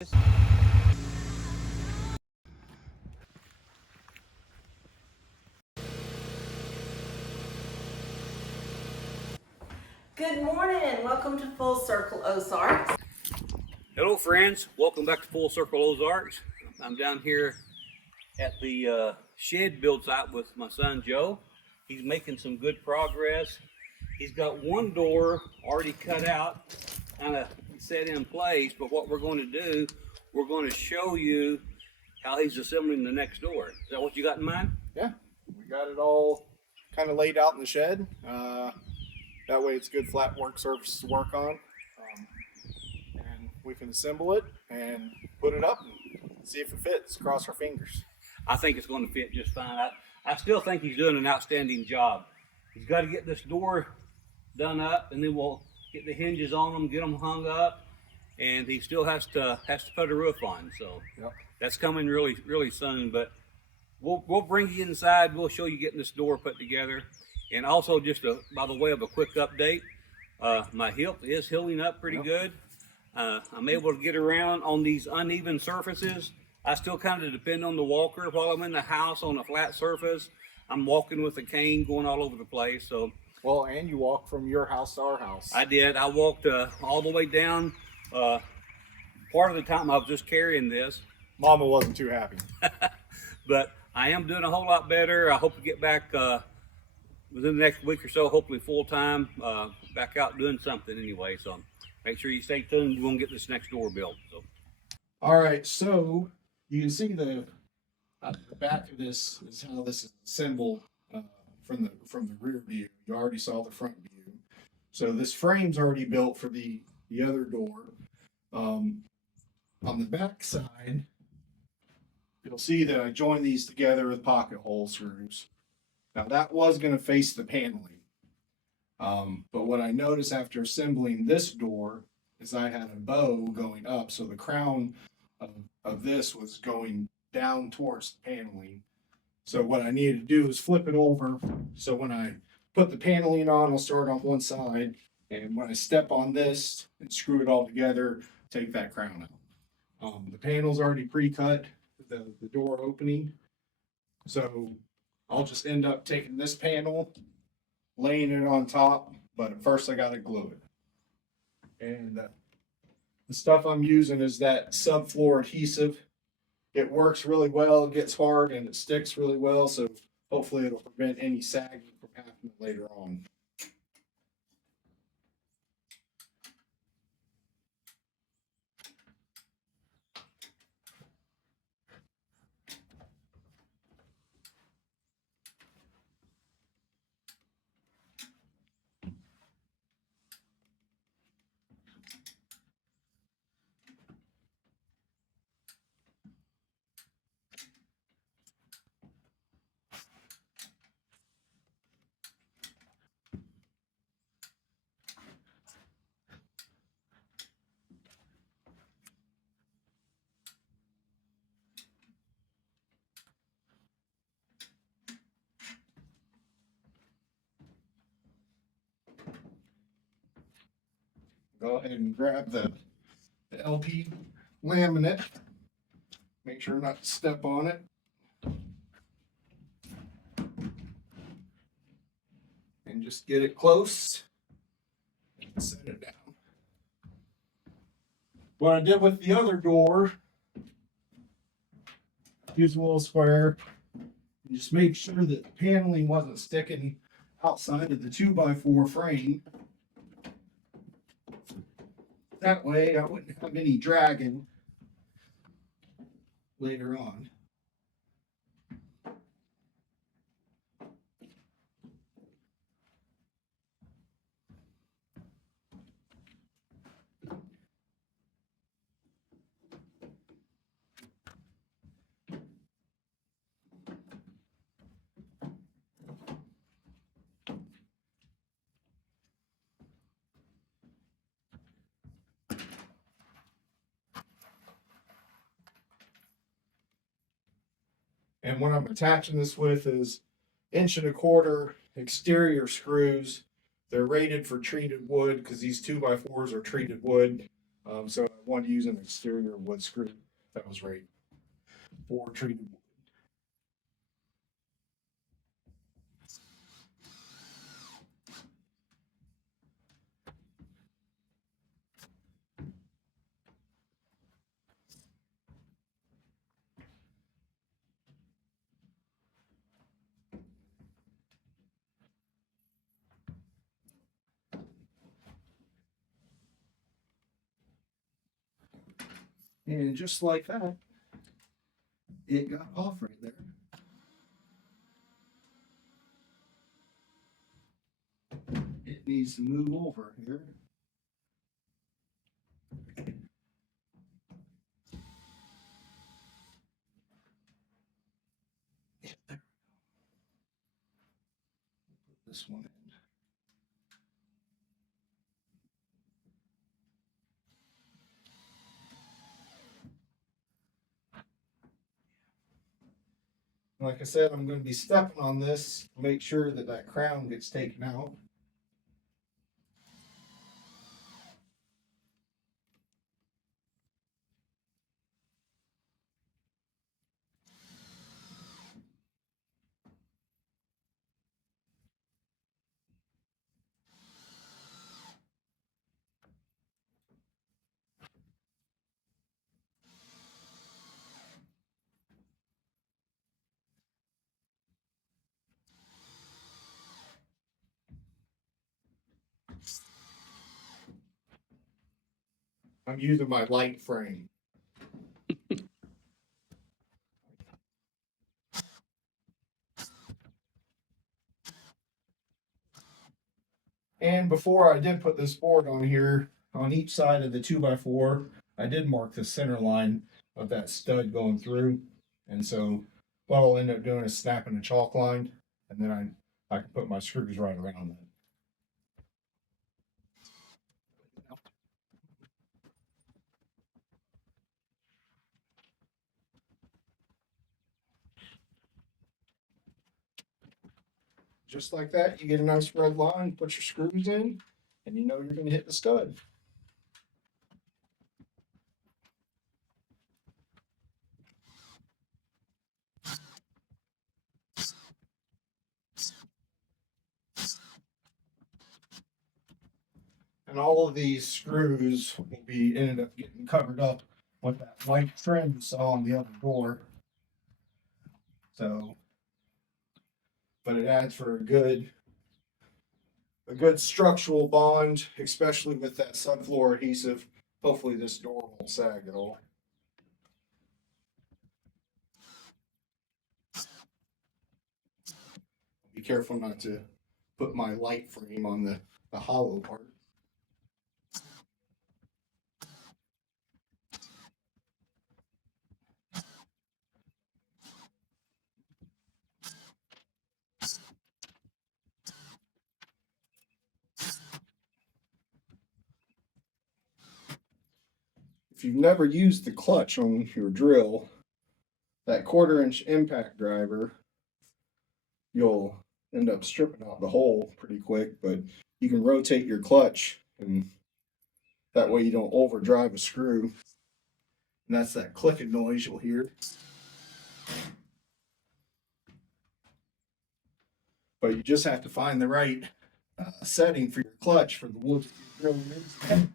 Good morning and welcome to Full Circle Ozarks. Hello friends, welcome back to Full Circle Ozarks. I'm down here at the shed build site with my son Joe. He's making some good progress. He's got one door already cut out, kind of set in place, but what we're going to do, we're going to show you how he's assembling the next door. Is that what you got in mind? Yeah, we got it all kind of laid out in the shed. That way it's good flat work surface to work on. And we can assemble it and put it up and see if it fits. Cross our fingers. I think it's going to fit just fine. I still think he's doing an outstanding job. He's got to get this door done up, and then we'll get the hinges on them, get them hung up, and he still has to put a roof on. So that's coming really soon. But we'll bring you inside. We'll show you getting this door put together, and also just by the way of a quick update, my hip is healing up pretty good. I'm able to get around on these uneven surfaces. I still kind of depend on the walker while I'm in the house on a flat surface. I'm walking with a cane, going all over the place. So, well, and you walk from your house to our house. I did. I walked all the way down. Part of the time I was just carrying this. Mama wasn't too happy. But I am doing a whole lot better. I hope to get back within the next week or so, hopefully full time, back out doing something anyway. So make sure you stay tuned. We're going to get this next door built. So. All right, so you can see the back of this is how this is assembled from the rear view. You already saw the front view. So this frame's already built for the other door. On the back side, you'll see that I joined these together with pocket hole screws. Now that was going to face the paneling. But what I noticed after assembling this door is I had a bow going up. So the crown of this was going down towards the paneling. So what I needed to do is flip it over. So when I put the paneling on, I'll start on one side. And when I step on this and screw it all together, take that crown out. The panel's already pre-cut, the door opening. So I'll just end up taking this panel, laying it on top, but at first I gotta glue it. And the stuff I'm using is that subfloor adhesive. It works really well, it gets hard and it sticks really well, so hopefully it'll prevent any sagging from happening later on. Go ahead and grab the LP laminate. Make sure not to step on it. And just get it close and set it down. What I did with the other door, use a little square and just make sure that the paneling wasn't sticking outside of the 2x4 frame. That way I wouldn't have any dragging later on. And what I'm attaching this with is 1.25" exterior screws. They're rated for treated wood because these 2x4s are treated wood. So I wanted to use an exterior wood screw that was right for treated wood. And just like that, it got off right there. It needs to move over here. Yeah, there. Put this one in. Like I said, I'm going to be stepping on this to make sure that that crown gets taken out. I'm using my light frame. And before I did put this board on here, on each side of the 2x4, I did mark the center line of that stud going through. And so what I'll end up doing is snapping a chalk line, and then I can put my screws right around that. Just like that, you get a nice red line, put your screws in, and you know you're going to hit the stud. And all of these screws will be ended up getting covered up with that white trim you saw on the other door. So, but it adds for a good structural bond, especially with that subfloor adhesive. Hopefully this door won't sag at all. Be careful not to put my light frame on the hollow part. If you've never used the clutch on your drill, that 1/4-inch impact driver, you'll end up stripping out the hole pretty quick, but you can rotate your clutch, and that way you don't overdrive a screw. And that's that clicking noise you'll hear. But you just have to find the right setting for your clutch for the wood you're drilling into.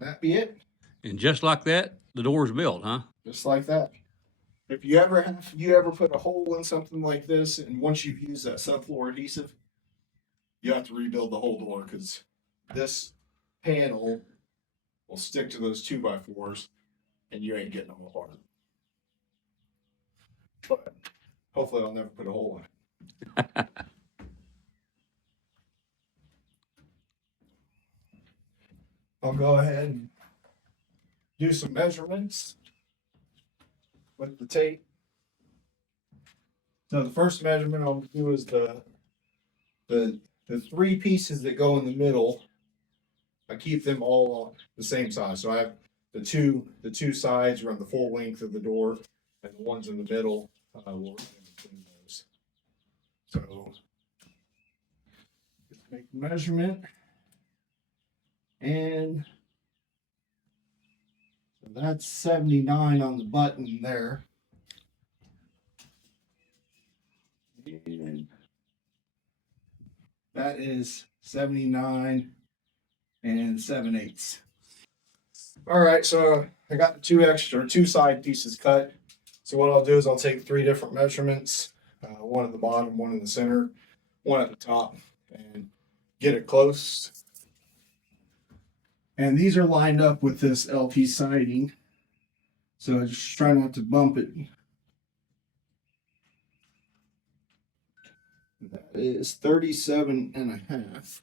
That be it. And just like that, the door's built, huh? Just like that. If you ever put a hole in something like this, and once you've used that subfloor adhesive, you have to rebuild the whole door, because this panel will stick to those 2x4s, and you ain't getting them apart. But hopefully I'll never put a hole in it. I'll go ahead and do some measurements with the tape. So the first measurement I'll do is the 3 pieces that go in the middle. I keep them all the same size. So I have the two sides run the full length of the door, and the ones in the middle will run in between those. So just make the measurement, and so that's 79 on the button there. And that is 79 and 7/8. All right, so I got the two side pieces cut. So what I'll do is I'll take 3 different measurements, one at the bottom, one in the center, one at the top, and get it close. And these are lined up with this LP siding, so just try not to bump it. That is 37.5.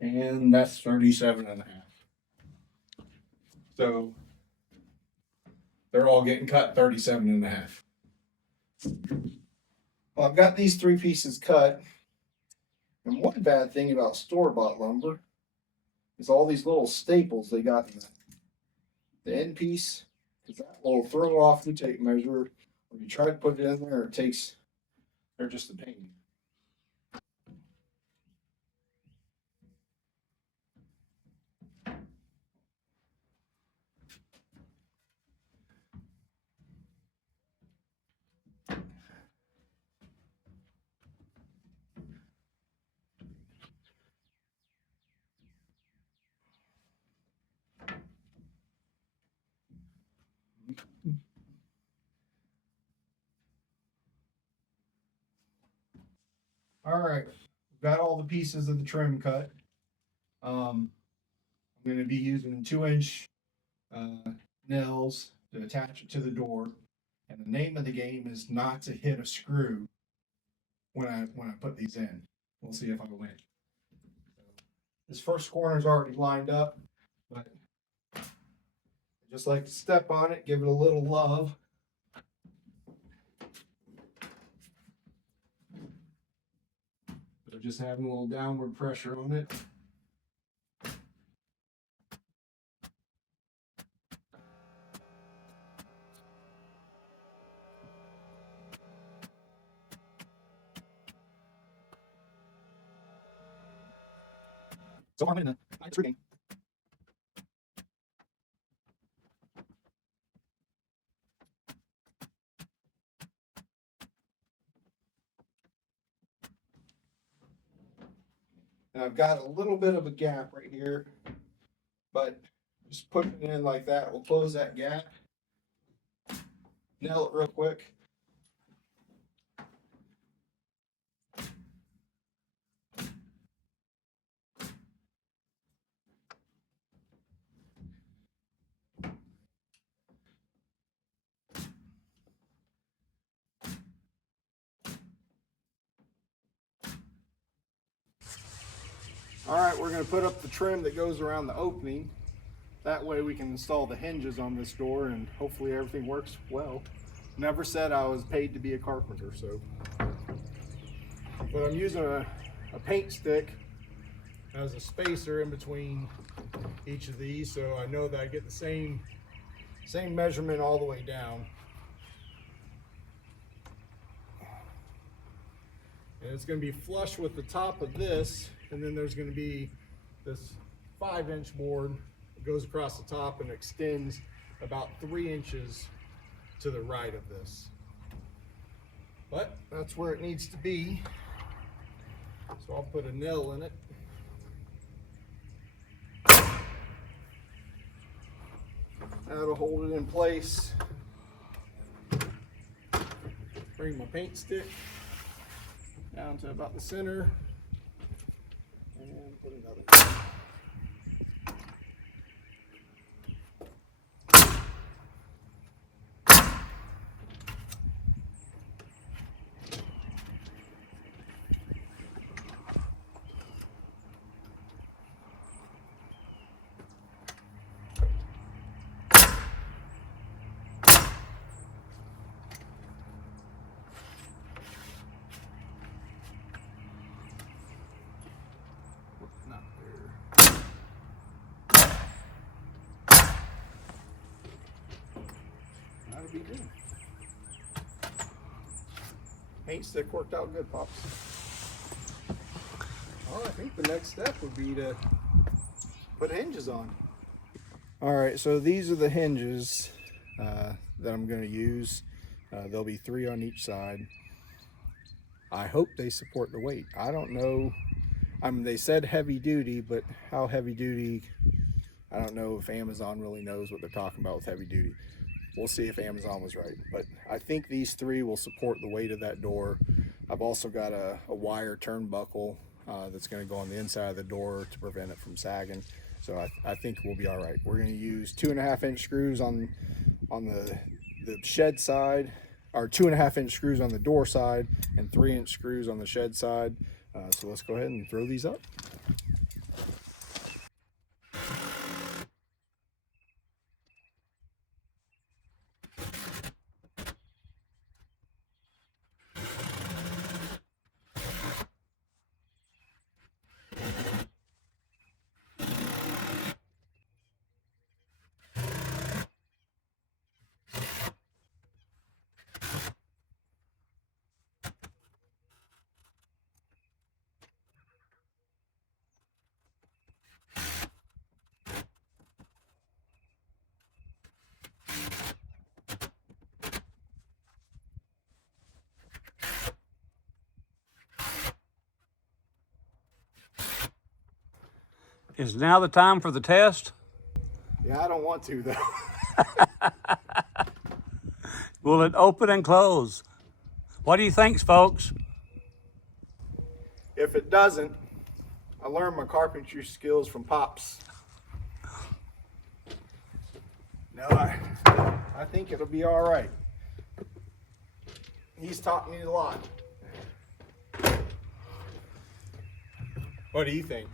And that's 37.5. So they're all getting cut 37.5. Well, I've got these 3 pieces cut. And one bad thing about store-bought lumber is all these little staples they got in the end piece. Because that will throw off the tape measure. When you try to put it in there, they're just a pain. All right, got all the pieces of the trim cut. I'm going to be using 2-inch nails to attach it to the door, and the name of the game is not to hit a screw when I put these in. We'll see if I win. This first corner is already lined up, but I just like to step on it, give it a little love. So just having a little downward pressure on it. So I'm in the ninth reading. And I've got a little bit of a gap right here, but just putting it in like that will close that gap. Nail it real quick. All right, we're going to put up the trim that goes around the opening. That way we can install the hinges on this door and hopefully everything works well. Never said I was paid to be a carpenter, so. But I'm using a paint stick as a spacer in between each of these, so I know that I get the same measurement all the way down. And it's going to be flush with the top of this, and then there's going to be this 5-inch board that goes across the top and extends about 3 inches to the right of this. But that's where it needs to be. So I'll put a nail in it. That'll hold it in place. Bring my paint stick down to about the center. And put another. paint stick worked out good, Pops. Well, I think the next step would be to put hinges on. All right, so these are the hinges that I'm going to use. There'll be 3 on each side. I hope they support the weight. I don't know. I mean, they said heavy duty, but how heavy duty? I don't know if Amazon really knows what they're talking about with heavy duty. We'll see if Amazon was right. But I think these 3 will support the weight of that door. I've also got a wire turnbuckle that's going to go on the inside of the door to prevent it from sagging. So I think we'll be all right. We're going to use 2.5-inch screws on the shed side, or 2.5-inch screws on the door side, and 3-inch screws on the shed side. So let's go ahead and throw these up. Is now the time for the test? Yeah, I don't want to, though. Will it open and close? What do you think, folks? If it doesn't, I learned my carpentry skills from Pops. No, I think it'll be all right. He's taught me a lot. What do you think?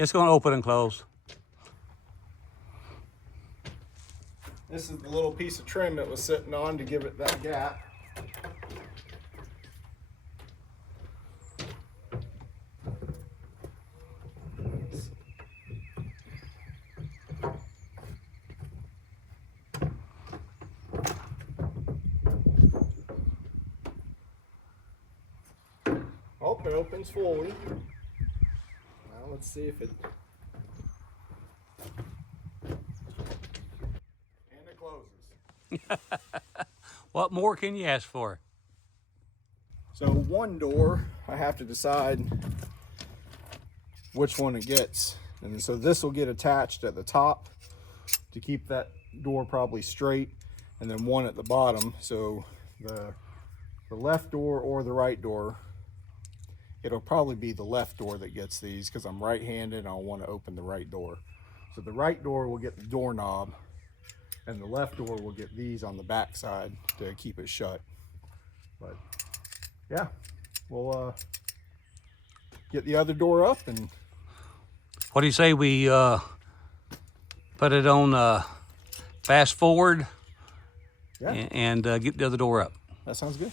It's going to open and close. This is the little piece of trim that was sitting on to give it that gap. Oh, it opens fully. Now let's see if it... And it closes. What more can you ask for? So one door, I have to decide which one it gets. And so this will get attached at the top to keep that door probably straight, and then one at the bottom. So the left door or the right door, it'll probably be the left door that gets these because I'm right-handed and I want to open the right door. So the right door will get the doorknob, and the left door will get these on the back side to keep it shut. But yeah, we'll get the other door up. And What do you say we put it on fast forward, yeah, and get the other door up? that sounds good.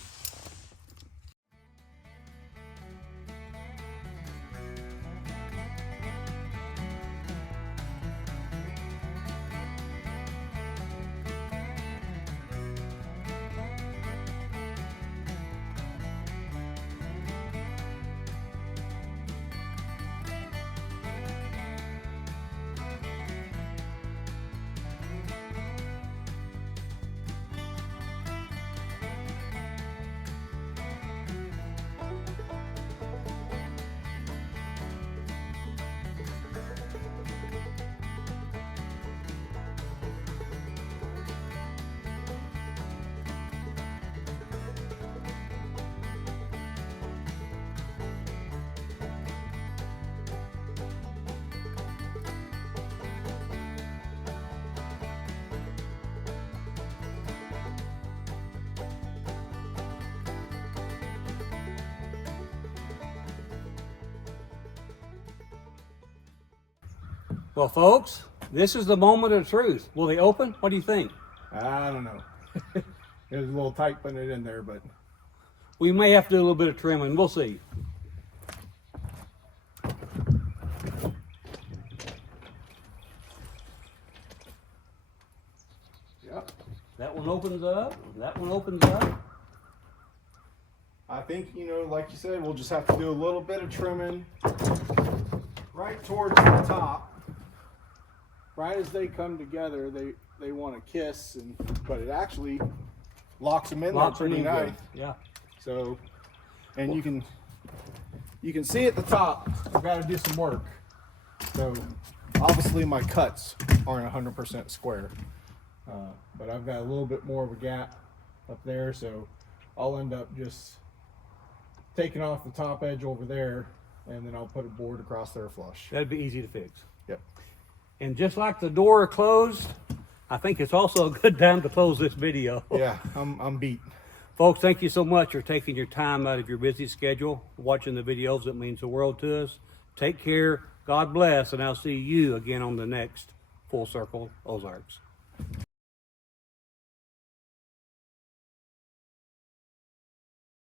Well, folks, this is the moment of truth. Will they open? What do you think? I don't know. It was a little tight putting it in there, but We may have to do a little bit of trimming. We'll see. yep. That one opens up. That one opens up. I think, you know, like you said, we'll just have to do a little bit of trimming right towards the top. Right as they come together, they want to kiss, but it actually locks them in there pretty nice. Yeah. So, and you can see at the top, I've got to do some work. So, obviously my cuts aren't 100% square, but I've got a little bit more of a gap up there, so I'll end up just taking off the top edge over there, and then I'll put a board across there flush. That'd be easy to fix. Yep. And just like the door closed, I think it's also a good time to close this video. Yeah, I'm beat. Folks, thank you so much for taking your time out of your busy schedule, watching the videos. It means the world to us. Take care, God bless, and I'll see you again on the next Full Circle Ozarks.